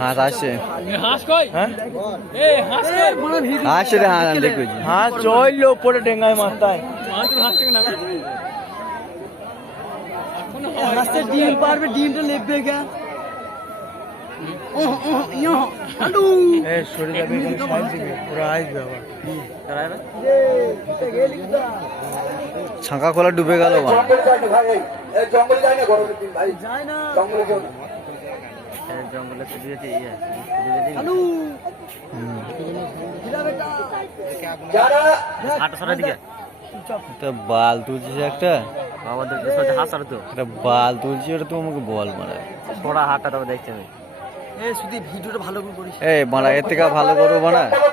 হাঁস আসছে, হাঁস কই? হ্যাঁ হাঁস কই? আসছে রে, হাঁস দেখবি, হাঁস চললো উপরে ডেঙ্গায় মাথায়। হাঁসের ডিম পারবে, ডিমটা লেপবে গা। সরে যাবে, পুরো আসবে আবার। ছাঁকা খোলা ডুবে গেল। জঙ্গলে বাল তুলছিস একটা, বাল তুলছি, ওটা তো আমাকে বল মারা থোড়া হাতটা তবে দেখছি আমি। শুধু ভিডিওটা ভালো করে করিস। এই মারা, এর থেকে ভালো করবো মারা। কেন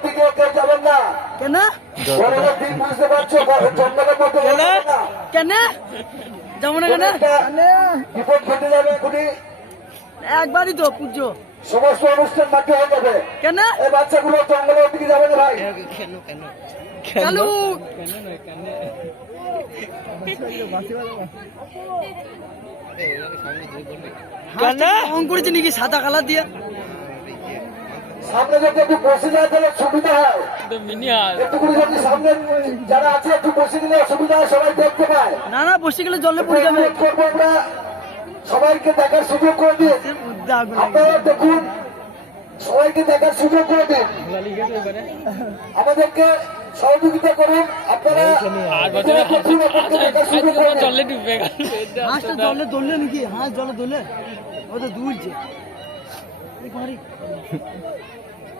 কেন যাবো না? কেন একবারই তো পুজো, সমস্ত অনুষ্ঠান মাঠে হয়ে যাবে। কেন এই বাচ্চাগুলো জঙ্গলের দিকে যাবে না ভাই। চালু রং করেছে নাকি সাদা কালার দিয়ে? সামনে যদি একটু বসে যায় তাহলে সুবিধা হয়। একটু করে যদি সামনে যারা আছে একটু বসে দিলে সুবিধা হয়, সবাই দেখতে পায়। না না, বসে গেলে জলে পড়ে যাবে। অনুরোধ করবো আমরা সবাইকে দেখার সুযোগ করে দিন। আপনারা দেখুন, সবাইকে দেখার সুযোগ করে দিন, আমাদেরকে সহযোগিতা করুন। আপনারা হাঁসটা জলে দৌড়লে নাকি? হাঁস জলে দৌড়লে ও তো দুলছে।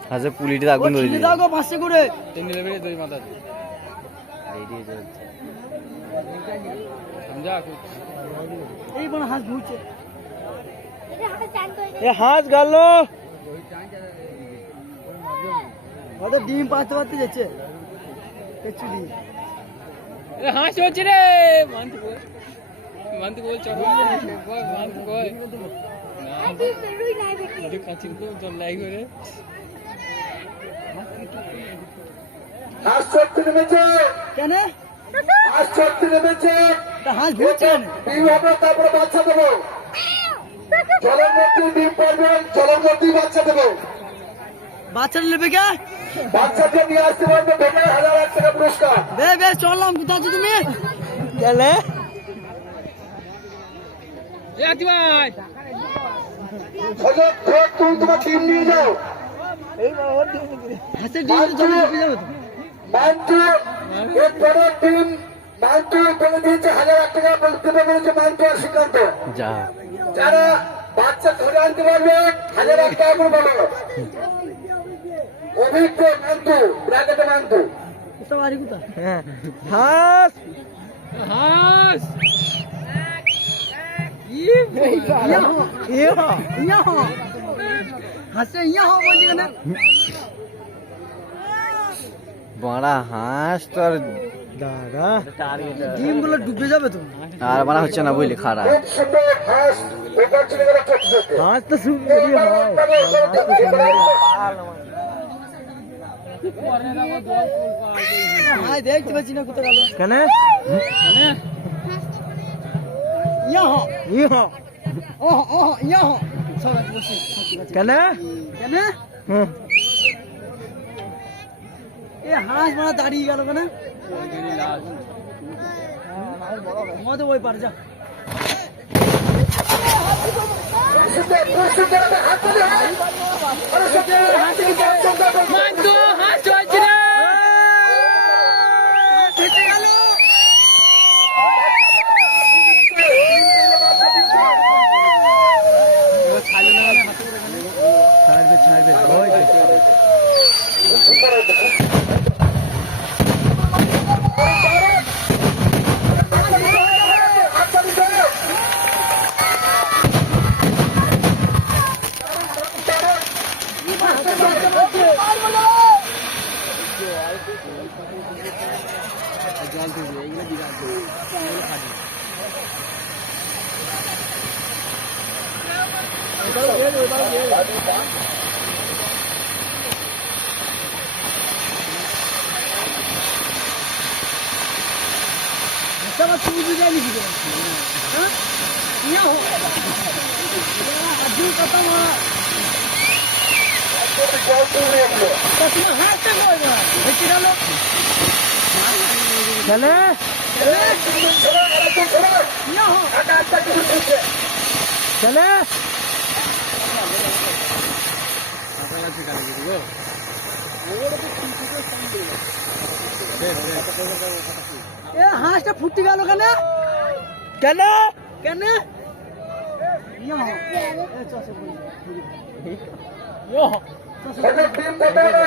হাঁসে পুলিটি আগুন ধরে দিল। দাও গো 500 করে। এই বড় হাঁস ঘুরছে। হাঁস গেল, ওদের ডিম পাড়তে পারতে যাচ্ছে। হাঁস হচ্ছে রে, মানতে বল চল, মানতে কই না কাছে তো জল লাই করে। হাঁস চড়তে নেমেছে, কেন হাঁস চড়তে নেমেছে। হাঁস ঘুরছে কেন? ডিম হবে, তারপরে বাচ্চা দেবো। জলের মধ্যে ডিম পারবে, জলের মধ্যেই বাচ্চা দেবো। বাচ্চাটা নেবে কে? বাচ্চাকে নিয়ে আসতে পারবে, 1000 টাকা পুরস্কার। বেশ চললাম। কোথায় আছো তুমি? গেলে তুমি তোমার ডিম নিয়ে যাও। হাঁসের ডিম জলে ডুবে যাবে তো। মান্টু এরপরে ডিম, মান্টু বলে দিয়েছে 1000 টাকা বলতে বলেছে মান্টু আর শ্রীকান্ত। যা, যারা বাচ্চা ধরে আনতে পারবে 1000 টাকা করে বলো। অভিজ্ঞ মান্টু, ব্র্যাকেটে মান্টু। এটা বাড়ি কোথায়? হাঁস হাঁস হাঁসে ইয়া হওয়া বলছি কেন? বড়া হাঁস তো আর দাদা ডিম গুলো ডুবে যাবে তো। আর বানা হচ্ছে না, বুঝলি খারাপ। খুব সুন্দর হাঁস, এবার চলে গেল চোখে। হাঁস তো সুন্দরই হয়। হাই দেখতে পাচ্ছি না কোথায় গেল। কেন ইয়া হ ই হ ও ও ইয়া হ কেন কেন? এ হাঁস মারা দাঁড়িয়ে গেল কেন? আমাদের ওই পার যা। মানতো হাঁস চলছে রে। ছাড়বে ছাড়বে ওই জল থেকে এইগুলো বিরাট sama tujuh jadi gitu. Iya, adu kata mah পড়ে আসলো। চলে ছোড়া, আরেকজন ছোড়া। একটা কিছু ছুটছে। চলে হাঁসটা ফুটতে গেল কেন কেন কেন ওদের টিম কত না